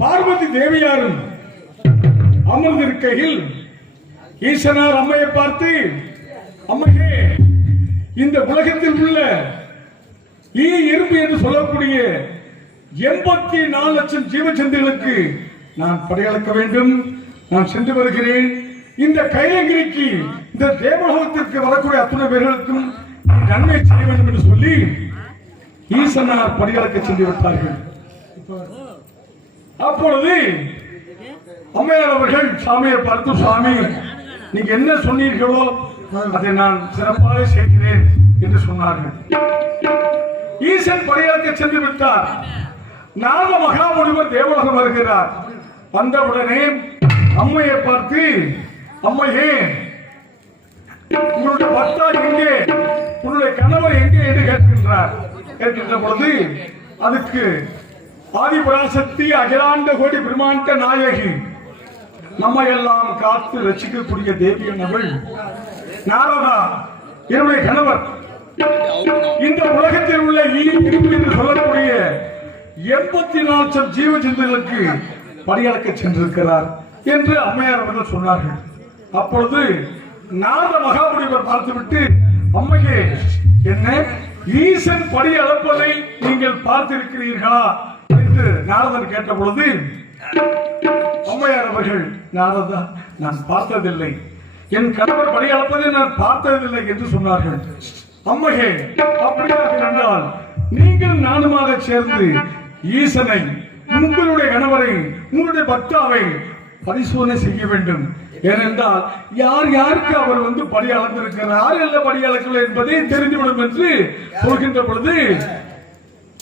பார்வதி தேவியாரும் அமர்ந்திருக்கையில் ஈசனார் அம்மையை பார்த்து, அம்மையே, இந்த உலகத்தில் உள்ள எறும்பு என்று சொல்லக்கூடிய 84 லட்சம் ஜீவச்சந்திகளுக்கு நான் படையளக்க வேண்டும். நான் சென்று வருகிறேன். இந்த கைலங்கிரிக்கு, இந்த தேவலோகத்திற்கு வரக்கூடிய அத்தனை பேர்களுக்கும் நன்மை செய்ய வேண்டும் என்று சொல்லி ஈசனார் படியளக்க சென்று விட்டார்கள். அப்பொழுது அம்மையார் அவர்கள் சாமியை பார்த்து, சாமி, நீங்க என்ன சொன்னீர்களோ அதை நான் சிறப்பாக செய்கிறேன் என்று சொன்னார்கள். ஈசன் படியளக்க சென்று விட்டார். நாக மகாமுனிவர் தேவலோகம் வருகிறார். வந்தவுடனே அம்மையை பார்த்து, அம்மையே, உங்களுடைய பக்தா எங்கே, உங்களுடைய கணவர் எங்கே என்று கேட்கின்றார். கேட்கின்ற பொழுது அதுக்கு ஆதிபராசக்தி அகிலாண்ட கோடி பிரம்மாண்ட நாயகி, நம்ம எல்லாம் காத்து ரசிக்கக்கூடிய தேவியனவள் நாரதா என்னுடைய கணவர் இந்த உலகத்தில் உள்ள எறும்பு என்று சொல்லக்கூடிய 84 லட்சம் ஜீவஜந்துகளுக்கு படியளக்க சென்றிருக்கிறார் என்று அம்மையார் அவர்கள் சொன்னார்கள். அப்பொழுது நாரத மகாமுனிவர் பார்த்துவிட்டு, அம்மையே, என்ன ஈசன் படி அளப்பதை நீங்கள் பார்த்திருக்கிறீர்களா என்று நாரதன் கேட்ட பொழுது அம்மையார் அவர்கள், நாரதா, நான் பார்த்ததில்லை, என் கணவர் படி அளப்பதை நான் பார்த்ததில்லை என்று சொன்னார்கள். அம்மையே, அப்படியாக இருந்தால் நீங்கள் நானுமாக சேர்ந்து ஈசனை, உங்களுடைய கணவரை, உங்களுடைய பக்தாவை பரிசோதனை செய்ய வேண்டும். ஏனென்றால் யார் யாருக்கு அவர் படி அளந்திருக்கிறார், இல்ல படி அளக்கல என்பதை தெரிந்துவிடும் என்று சொல்கின்ற பொழுது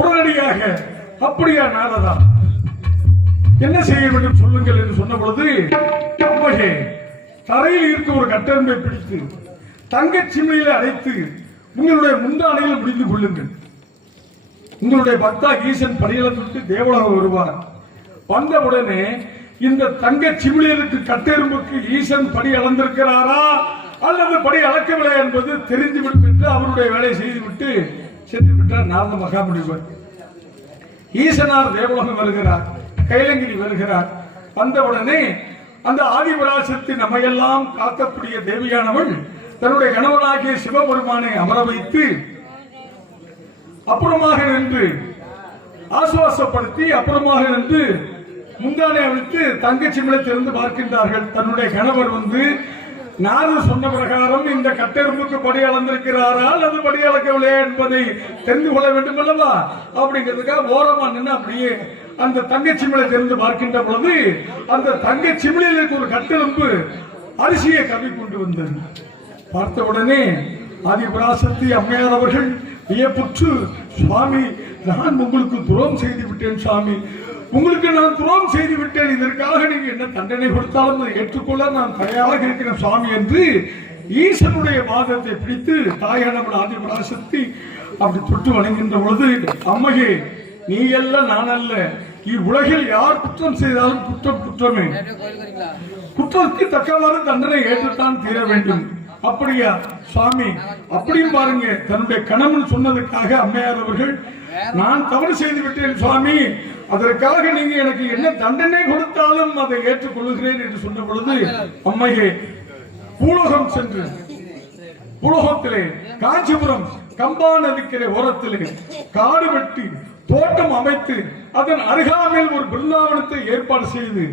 உடனடியாக, அப்படியா நாரதா, என்ன செய்ய வேண்டும் சொல்லுங்கள் என்று சொன்ன பொழுது, அம்மையே, தரையில் இருக்க ஒரு கட்டெரும்பை பிடித்து தங்கச் சிமிழில் அடைத்து உங்களுடைய முந்தானையில் முடிந்து கொள்ளுங்கள். உங்களுடைய பக்தா ஈசன் படியளத்துக்கு தேவலோகம் வருவார். வந்தவுடனே இந்த தங்க சிமிழியலுக்கு கட்டெரும்புக்கு ஈசன் படி அளந்திருக்கிறாரா அல்லது படி அளக்கவில்லை என்பது தெரிந்துவிடும் என்று அவருடைய வேலையை செய்துவிட்டு சென்று விட்டார் நாரத மகாமுனிவர். ஈசனார் தேவலோகம் வருகிறார், கைலங்கிரி வருகிறார். வந்தவுடனே அந்த ஆதிபராசக்தி நம்மையெல்லாம் காக்கக்கூடிய தேவியானவள் தன்னுடைய கணவனாகிய சிவபெருமானை அமர வைத்து அப்புறமாக நின்று ஆசுவாசப்படுத்தி, அப்புறமாக நின்று முந்தானை அவிழ்த்து தங்கச்சிமிழை திறந்து பார்க்கின்றார்கள். தன்னுடைய கணவர் நாரதர் சொன்ன பிரகாரம் இந்த கட்டெரும்புக்கு படி அளந்திருக்கிறாரா அல்லது படி அளக்கவில்லையா என்பதை தெரிந்து கொள்ள வேண்டும் அல்லவா, அப்படிங்கிறதுக்காக ஓரமா நின்று அப்படியே அந்த தங்கச்சிமிழை திறந்து பார்க்கின்ற பொழுது அந்த தங்கச்சிமிழில் ஒரு கட்டெரும்பு அரிசியை கவி கொண்டு வந்தது. பார்த்தவுடனே ஆதிபராசக்தி அம்மையார் அவர்கள் வியப்புற்று, சுவாமி, நான் உங்களுக்கு துரோகம் செய்து விட்டேன் சுவாமி, உங்களுக்கு நான் துரோகம் செய்து விட்டேன், இதற்காக நீங்க என்ன தண்டனை கொடுத்தாலும் அதை ஏற்றுக்கொள்ள நான் தயாராக இருக்கிறேன் சுவாமி என்று ஈசனுடைய பாதத்தை பிடித்து தாயானவள் ஆதிபராசக்தி அப்படி தொட்டு வணங்குகின்ற பொழுது, அம்மையே, நீ அல்ல, நான் அல்ல, இவ்வுலகில் யார் குற்றம் செய்தாலும் குற்றம் குற்றமே, குற்றத்துக்கு தக்கவாறு தண்டனை ஏற்றுத்தான் தீர வேண்டும். அப்படியா சுவாமி, அப்படியும் பாருங்க, தன்னுடைய கணவன் சொன்னதுக்காக அம்மையார் அவர்கள், நான் தவறு செய்து விட்டேன் சுவாமி, அதற்காக நீங்க எனக்கு என்ன தண்டனை கொடுத்தாலும் அதை ஏற்றுக்கொள்கிறேன் என்று சொன்ன பொழுது, அம்மையே, பூலோகம் சென்று பூலோகத்திலே காஞ்சிபுரம் கம்பா நதிக்கரை ஓரத்திலே காடு வெட்டி தோட்டம் அமைத்து அதன் அருகாமையில் ஒரு பிருந்தாவனத்தை ஏற்பாடு செய்து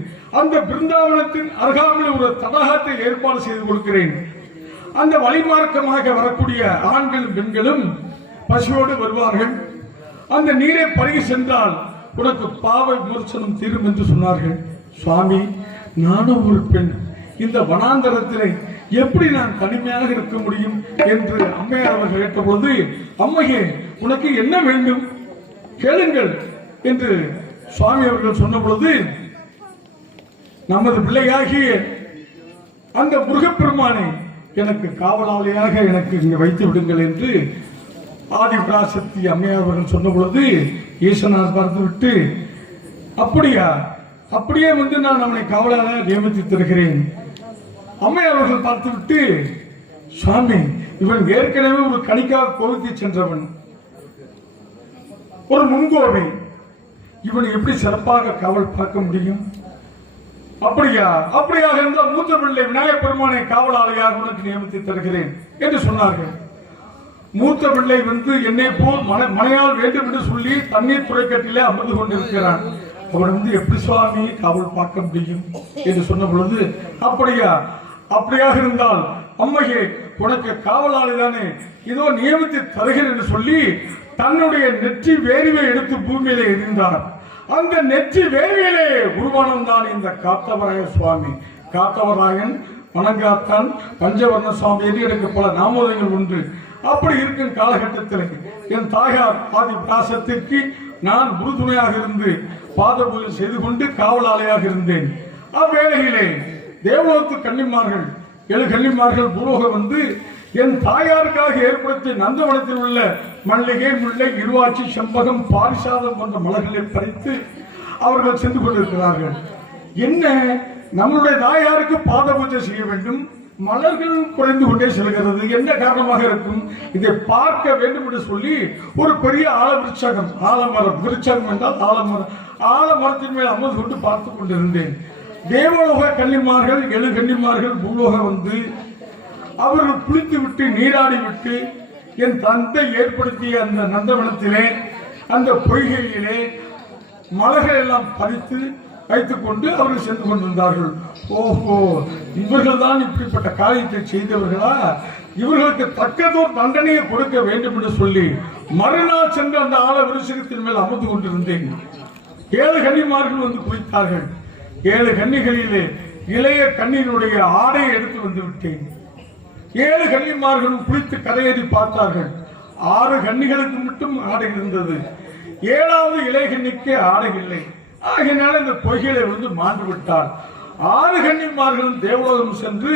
அந்த பிருந்தாவனத்தின் அருகாமையில் ஒரு தடாகத்தை ஏற்பாடு செய்து கொடுக்கிறேன். அந்த வழிமார்க்கமாக வரக்கூடிய ஆண்களும் பெண்களும் பசியோடு வருவார்கள். அந்த நீரை பருகி சென்றால் உனக்கு பாவ விமர்சனம் தீரும் என்று சொன்னார்கள். சுவாமி, நானும் ஒரு பெண், இந்த வனாந்தரத்திலே எப்படி நான் தனிமையாக இருக்க முடியும் என்று அம்மையார் அவர்கள் கேட்டபோது, அம்மையே, உனக்கு என்ன வேண்டும் கேளுங்கள் என்று சுவாமி அவர்கள் சொன்ன பொழுது, நமது பிள்ளையாகிய அந்த முருகப்பெருமானை எனக்கு காவலாளியாக எனக்கு இங்கே வைத்து விடுங்கள் என்று ஆதிபராசக்தி அம்மையார் அவர்கள் சொன்ன பொழுது ஈசனார் பார்த்து விட்டு, அப்படியா, அப்படியே நான் அவனை காவலாக நியமித்து தருகிறேன். அம்மையார் அவர்கள் பார்த்து விட்டு, சுவாமி, இவன் ஏற்கனவே ஒரு கணிக்காக கோவித்து சென்றவன், ஒரு முன்கோவை, இவனை எப்படி சிறப்பாக காவல் பார்க்க முடியும்? அப்படியாக இருந்தால் மூத்த பிள்ளை விநாயகப் பெருமானை காவலாளியாக உனக்கு நியமித்து தருகிறேன் என்று சொன்னார்கள். மூத்த பிள்ளை என்னை போல் மனையால் வேண்டும் என்று சொல்லி தண்ணீர் துறைக்கட்டிலே அமர்ந்து கொண்டிருக்கிறான். அவன் எப்படி சுவாமி காவல் பார்க்க முடியும் என்று சொன்ன பொழுது, அப்படியாக இருந்தால் அம்மையே உனக்கு காவலாளி தானே, இதோ நியமித்து தருகிறேன் என்று சொல்லி தன்னுடைய நெற்றி வேர்வை எடுத்து பூமியிலே எரிந்தார். அந்த நெற்றி வேர்வையிலே உருவானந்தான் இந்த காத்தவராய சுவாமி. காத்தவராயன், வணங்காத்தான், பஞ்சவர்ண சுவாமி என்று எனக்கு பல நாமோதயங்கள் உண்டு. அப்படி இருக்கும் காலகட்டத்தில் என் தாயார் ஆதி பிராசத்திற்கு நான் உறுதுணையாக இருந்து பாத பூஜை செய்து கொண்டு காவலாளியாக இருந்தேன். அவ்வேளையிலே தேவலோகத்து கன்னிமார்கள் 7 கன்னிமார்கள் பூலோகம் என் தாயாருக்காக ஏற்படுத்திய நந்தவனத்தில் உள்ள மல்லிகை, முல்லை, இருவாட்சி, செம்பகம், பாரிசாதம் போன்ற மலர்களை பறித்து அவர்கள் சென்று கொண்டிருக்கிறார்கள். என்ன, நம்முடைய தாயாருக்கு பாத பூஜை செய்ய வேண்டும், மலர்கள் குறைந்து கொண்டே செல்கிறது, என்ன காரணமாக இருக்கும்? இதை பார்க்க வேண்டும் என்று சொல்லி ஒரு பெரிய ஆலவிருட்சகம், ஆலமரம், விருட்சகம் என்றால் ஆலமரம், ஆலமரத்தின் மேல் அமர்ந்து கொண்டு பார்த்து கொண்டிருந்தேன். தேவலோக கன்னிமார்கள் 7 கன்னிமார்கள் பூலோகம் அவர்கள் குளித்து விட்டு நீராடி விட்டு என் தந்தை ஏற்படுத்திய அந்த நந்தவனத்திலே அந்த பொய்கையிலே மலர்கள் எல்லாம் பறித்து வைத்துக் கொண்டு அவர்கள் சென்று கொண்டிருந்தார்கள். ஓஹோ, இவர்கள் தான் இப்படிப்பட்ட காரியத்தை செய்தவர்களா? இவர்களுக்கு தக்கதோர் தண்டனையை கொடுக்க வேண்டும் என்று சொல்லி மறுநாள் சென்று அந்த ஆல விருட்சகத்தின் மேல் அமர்ந்து கொண்டிருந்தேன். 7 கன்னிமார்கள் குளித்தார்கள். 7 கன்னிகளிலே இளைய கண்ணினுடைய ஆடையை எடுத்து வந்து விட்டேன். 7 கன்னிமார்களும் குளித்து கரையேறி பார்த்தார்கள். 6 கன்னிகளுக்கு மட்டும் ஆடை இருந்தது. 7வது இளைய கன்னிக்கு ஆடை இல்லை. ஆகினால இந்த பொய்களை மாண்டு விட்டார். 6 கன்னிமார்களும் தேவலோகம் சென்று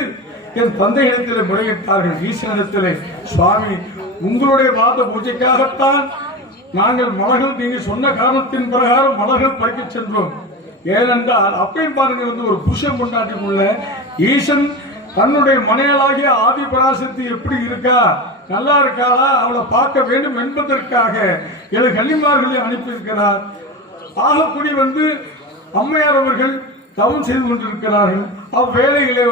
என் தந்தையிடத்திலே முறையிட்டார்கள். ஈசனிடத்திலே, சுவாமி, உங்களுடைய வாத பூஜைக்காகத்தான் நாங்கள் மலர்கள், நீங்க சொன்ன காரணத்தின் பிரகாரம் மலர்கள் பறிக்க சென்றோம். ஏனென்றால் அப்பையும் பாருங்க, ஒரு புருஷன் கொண்டாட்டிக்குள்ள ஈசன் தன்னுடைய மனையலாகிய ஆதி பராசக்தி எப்படி இருக்கா, நல்லா இருக்காளா, அவளை பார்க்க வேண்டும் என்பதற்காக 7 கன்னிமார்களை அனுப்பியிருக்கிறார். ஆகக்குடி அம்மையார் அவர்கள் தவம் செய்து கொண்டிருக்கிறார்கள். அவ்வேளையிலே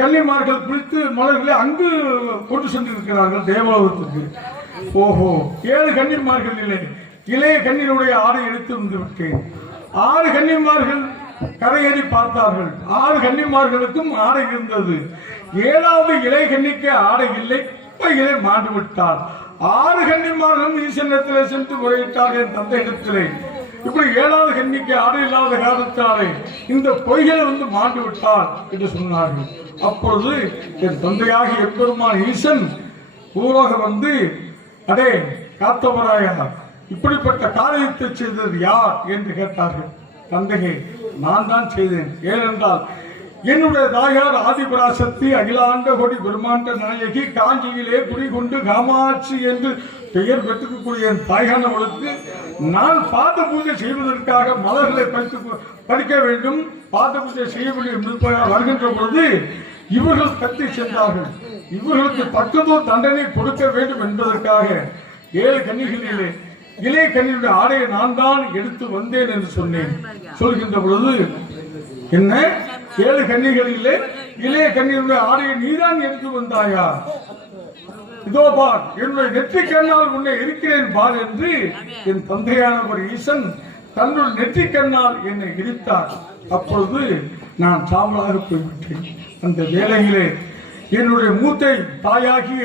கன்னிமார்கள் குளித்து மலர்களை அங்கு கொண்டு சென்றிருக்கிறார்கள் தேவலோகத்துக்கு. ஓஹோ, 7 கன்னிமார்களிலே இளைய கண்ணினுடைய ஆடை எடுத்து வந்து விட்டேன். 6 கன்னிமார்கள் கரையேறி பார்த்தார்கள். 6 கன்னிமார்களுக்கும் ஆடை இருந்தது. 7வது இளைய கன்னிக்கு ஆடை இல்லை. இதை மாண்டு விட்டார். 6 கன்னிமார்களும் ஈசனிடத்திலே சென்று முறையிட்டார்கள் என் தந்தை இடத்திலே. இப்படி 7வது கன்னிக்கு ஆடை இல்லாத காரணத்தாலே இந்த பொய்களை மாண்டு விட்டார் என்று சொன்னார்கள். அப்பொழுது என் தந்தையாக எப்பெருமான் ஈசன் பூராக அடே காத்தவராயா, இப்படிப்பட்ட காரியத்தை செய்தது யார் என்று கேட்டார்கள். தந்தையை, நான் தான் செய்தேன். ஏனென்றால் என்னுடைய தாயார் ஆதிபராசக்தி அகிலாண்ட கோடி பிரம்மாண்ட நாயகி காஞ்சியிலே குடிகொண்டு காமாட்சி என்று பெயர் பெற்றுக்கக்கூடிய என் தாயானவளுக்கு நான் பாத பூஜை செய்வதற்காக மலர்களை பறிக்க வேண்டும், பாத பூஜை செய்ய வேண்டும் வருகின்ற பொழுது இவர்கள் கத்தி சென்றார்கள். இவர்களுக்கு தக்கதோர் தண்டனை கொடுக்க வேண்டும் என்பதற்காக 7 கன்னிகளிலே இளைய கண்ணியுடைய ஆடையை நான் தான் எடுத்து வந்தேன் என்று சொன்னேன். சொல்கின்ற பொழுது, என்ன, 7 கன்னிகளிலே இளைய கண்ணியுடைய ஆடையை நீதான் எடுத்து வந்தாயா? இதோ பார், என்னுடைய நெற்றி கண்ணால் உன்னை இருக்கிறேன் பார் என்று என் தந்தையானவர் ஈசன் தன்னுடைய நெற்றி கண்ணால் என்னை எரித்தார். அப்பொழுது நான் சாம்பலாக போய்விட்டேன். அந்த வேளையிலே என்னுடைய மூத்த தாயாகிய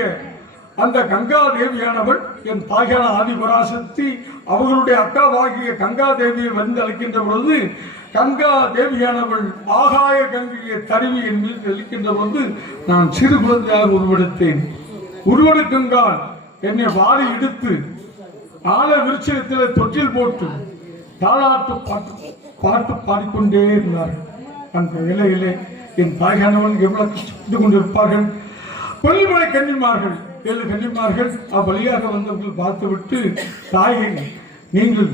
அந்த கங்கா தேவியானவள், என் தாயான ஆதிபராசக்தி அவர்களுடைய அக்காவாகிய கங்கா தேவியை அழைக்கின்ற பொழுது, கங்கா தேவியானவள் ஆகாய கங்கையை தருவி என் மீது அளிக்கின்ற பொழுது நான் சிறு குழந்தையாக உருவெடுத்தேன். உருவெடுக்குங்கால் என்னை வாரி எடுத்து ஆல விருட்சத்தில் தொட்டில் போட்டு தாளாட்டு பாட்டு பாடிக்கொண்டே இருந்தார்கள். அந்த வேளையிலே என் தாயானவன் எவ்வளவு கஷ்டப்பட்டு கொண்டிருப்பார்கள். கொல்லிமலை கன்னிமார்கள் 7 கன்னிமார்கள் அவ்வழியாக வந்தவர்கள் பார்த்துவிட்டு, தாயை, நீங்கள்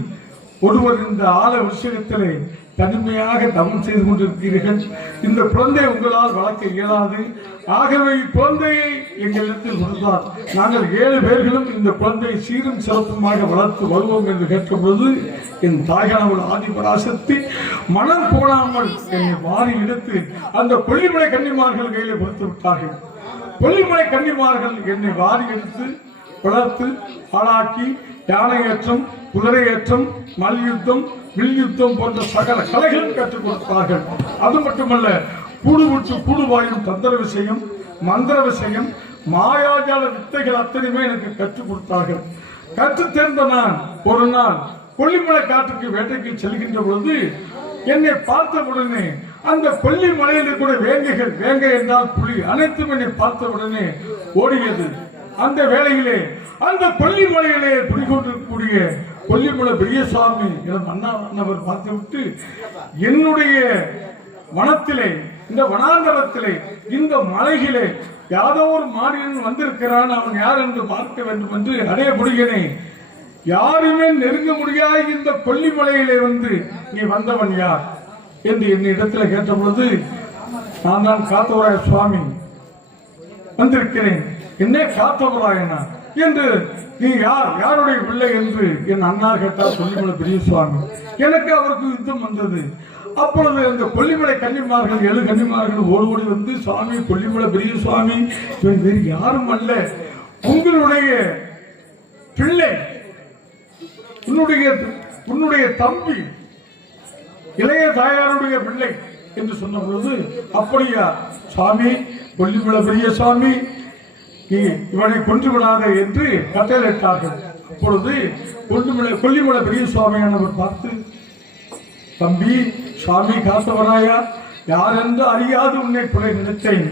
ஒருவர் இந்த ஆல விஷயத்திலே தனிமையாக தவம் செய்து கொண்டிருக்கிறீர்கள். இந்த குழந்தை உங்களால் வளர்க்க இயலாது. ஆகவே குழந்தையை எங்களிடத்தில் கொடுத்தார். நாங்கள் 7 பேர்களும் இந்த குழந்தையை சீரும் சிறப்புமாக வளர்த்து வருவோம் என்று கேட்டபொழுது என் தாய்கணவள் ஆதிபராசக்தி மனம் போடாமல் என்னை வாரி எடுத்து அந்த கொல்லிமலை கன்னிமார்கள் கையில கொடுத்து விட்டார்கள். கொல்லிமலை கன்னிமார்கள் என்னை வாரி எடுத்து வளர்த்து ஆளாக்கி யானை ஏற்றம், குதிரை ஏற்றம், மல்யுத்தம், வில்யுத்தம் போன்ற சகல கலைகளும் கற்றுக் கொடுத்தார்கள். அது மட்டுமல்ல, கூடு விட்டு கூடு வாயும் தந்திர விஷயம், மந்திர விஷயம், மாயாஜால வித்தைகள் அத்தனையுமே எனக்கு கற்றுக் கொடுத்தார்கள். கற்று தேர்ந்த நான் ஒரு நாள் கொல்லிமலை காட்டுக்கு வேட்டைக்கு செல்கின்ற பொழுது என்னை பார்த்த உடனே அந்த கொல்லிமலையில் கூட வேங்கைகள், வேங்கை என்றால் புலி, அனைத்தும் என்னை பார்த்த உடனே ஓடியது. அந்த வேளையிலே அந்த கொல்லிமலையிலே குடிகொண்டிருக்கக்கூடிய கொல்லிமலை பெரியசாமி என அண்ணாவர் பார்த்துவிட்டு என்னுடைய வனத்திலே, இந்த வனாந்தரத்திலே, இந்த மலையிலே யாதோ ஒரு மாநிலம் வந்திருக்கிறான், அவன் யார் என்று பார்க்க வேண்டும் என்று அடைய முடியனே, யாருமே நெருங்க முடியாத இந்த கொல்லிமலையிலே வந்து நீ வந்தவன் யார் என்று என்னிடத்தில் கேட்ட பொழுது நான் தான் காத்தவராய சுவாமி வந்திருக்கிறேன். என்ன காத்தவராயனா என்று, நீ யார், யாருடைய பிள்ளை என்று என் அண்ணா கேட்டார். கொல்லிமலை பெரிய சுவாமி. எனக்கு அவருக்கு யுத்தம் வந்தது. அப்பொழுது அந்த கொல்லிமலை கன்னிமார்கள் 7 கன்னிமார்கள் ஓடி வந்து, சுவாமி கொல்லிமலை பெரிய சுவாமி, வேறு யாரும் அல்ல, உங்களுடைய பிள்ளை, உன்னுடைய தம்பி இளைய தாயாருடைய பிள்ளை என்று சொன்ன பொழுது, அப்படியா சுவாமி, கொல்லிமலை பெரிய சுவாமி, நீ இவனை கொன்று விடாத என்று கட்டளையிட்டார்கள். அப்பொழுது கொல்லிமலை பெரிய சுவாமியானவர் பார்த்து, தம்பி சுவாமி காத்தவராயா, யார் என்று அறியாது உன்னை கொலை நினைத்தேன்.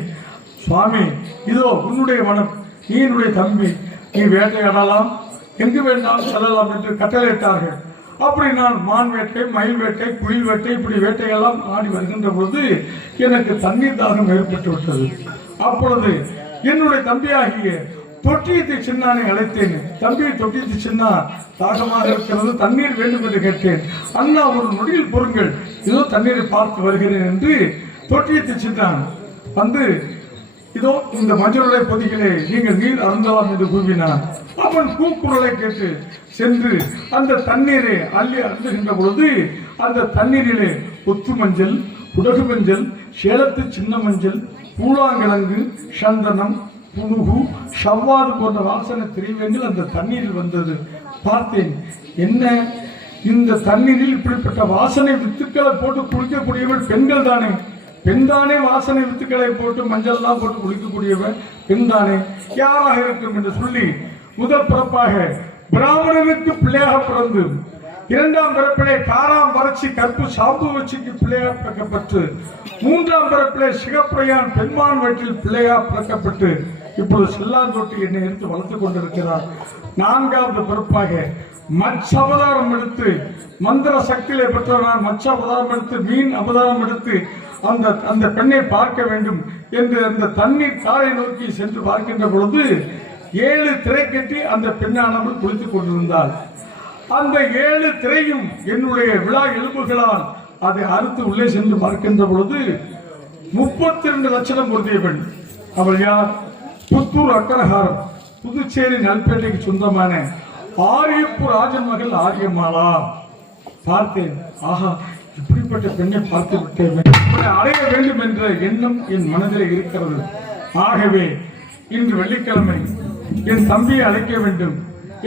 சுவாமி, இதோ உன்னுடைய மனம், நீ என்னுடைய தம்பி, நீ வேட்டையாடலாம், எங்கு வேண்டாம் செல்லலாம் என்று கட்டளையிட்டார்கள். அப்படி நான் மான் வேட்டை, மயில் வேட்டை, குயில் வேட்டை, இப்படி வேட்டையெல்லாம் ஆடி வருகின்ற பொழுது எனக்கு தண்ணீர் தாகம் ஏற்பட்டு விட்டது. அப்பொழுது என்னுடைய தம்பியாகிய தொட்டியத்தை சின்னானை அழைத்தேன். தம்பி, தொட்டியத்தை சின்னா தாகமாக இருக்கிறது, தண்ணீர் வேண்டும் என்று கேட்டேன். அண்ணா, ஒரு நொடியில் பொறுங்கள், இதோ தண்ணீரை பார்த்து வருகிறேன் என்று தொட்டியத்தை சின்னான் வந்து, இதோ இந்த மஞ்சளுடைய பொதிகளே நீங்கள் நீர் அருந்தலாம் என்று கூவினான். அவன் கூக்குரலை கேட்டு சென்று அந்த தண்ணீரை அள்ளி அருந்துகின்ற பொழுது அந்த தண்ணீரிலே கொத்து மஞ்சள், குடகு மஞ்சள், சேலத்து சின்ன மஞ்சள், பூலாங்கிழங்கு, சந்தனம், புனுகு, ஷவ்வாது போன்ற வாசனை திரிவேங்கள் அந்த தண்ணீரில் வந்தது. பார்த்தேன், என்ன இந்த தண்ணீரில் இப்படிப்பட்ட வாசனை வித்துக்களை போட்டு குளிக்கக்கூடியவள் பெண்கள் தானே, பெண் தானே வாசனை வித்துக்களை போட்டு மஞ்சள் எல்லாம் போட்டு குளிக்கக்கூடியவன் பெண் தானே, யாராக இருக்கும் என்று சொல்லி முதல் பிறப்பாக பிராமணனுக்கு பிள்ளையாக பிறந்து, 2ஆம் பிறப்பிலே காராம் வறட்சி கற்பு சாம்பு வச்சிக்கு பிள்ளையாக பிறக்கப்பட்டு, 3ஆம் பிறப்பிலே சிகப்பிரையான் பெண்மான் வயிற்றில் பிள்ளையாக பிறக்கப்பட்டு, இப்பொழுது செல்லாந்தோட்டி என்னை எடுத்து வளர்த்துக் கொண்டிருக்கிறார். 4ஆவது பிறப்பாக மச்ச அவதாரம் எடுத்து, மந்திர சக்தியிலே பெற்ற நான் மச்ச அவதாரம் எடுத்து, மீன் அவதாரம் எடுத்து அந்த பெண்ணை பார்க்க வேண்டும் என்று அந்த தண்ணீர் காரை நோக்கி சென்று பார்க்கின்ற பொழுது 7 திரை கட்டி அந்த பெண்ணானவள் குளித்துக் கொண்டிருந்தாள். அந்த 7 திரையும் என்னுடைய விழா எலும்புகளால் அதை அறுத்து உள்ளே சென்று பார்க்கின்ற பொழுது 32 லட்சணம் பொருந்தியவள். அவள் யார்? புத்தூர் அக்கரஹாரம், புதுச்சேரி நல்பேட்டைக்கு சொந்தமான ஆரியப்பு ராஜன் மகள் ஆரியமாலா. பார்த்தேன், ஆஹா, இப்படிப்பட்ட பெண்ணை பார்த்து விட்டேன், அடைய வேண்டும் என்ற எண்ணம் என் மனதிலே இருக்கிறது. ஆகவே இன்று வெள்ளிக்கிழமை என் தம்பியை அழைக்க வேண்டும்,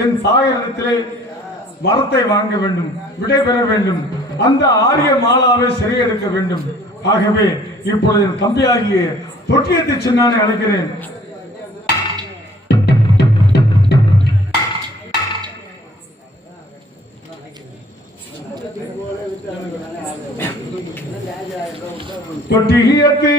என் தாயிடத்திலே வரத்தை வாங்க வேண்டும், விடைபெற வேண்டும், அந்த ஆரிய மாலாவை சிறையெடுக்க வேண்டும். ஆகவே இப்பொழுது என் தம்பியாகிய தொட்டியத்தை சின்னானை அழைக்கிறேன். தொட்டியத்தை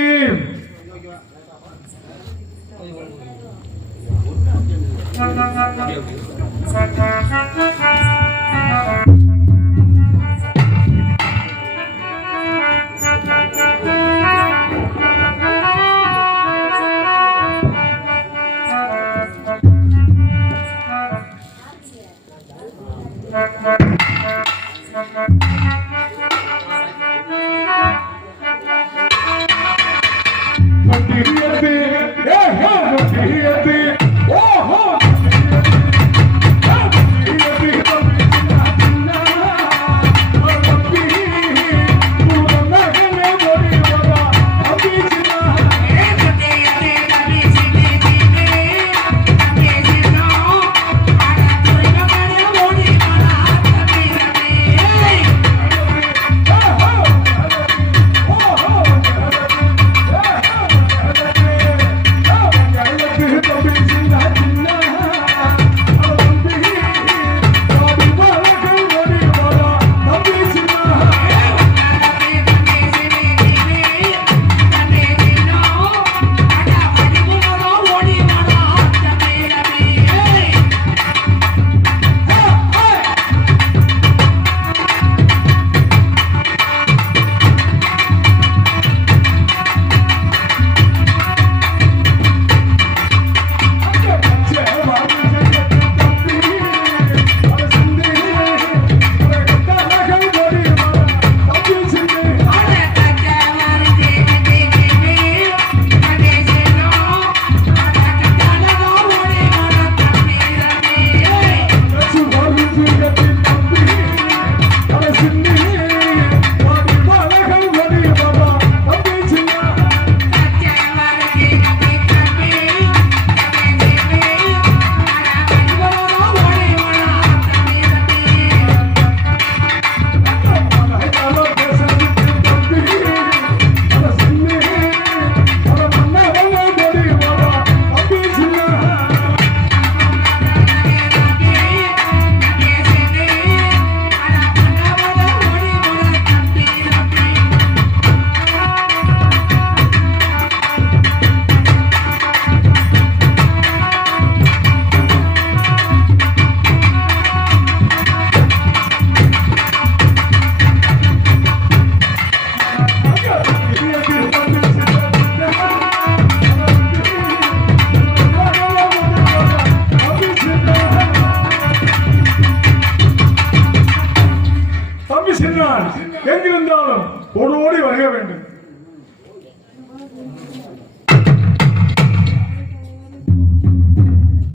எங்கிருந்தாலும் ஓடோடி வருக வேண்டும்.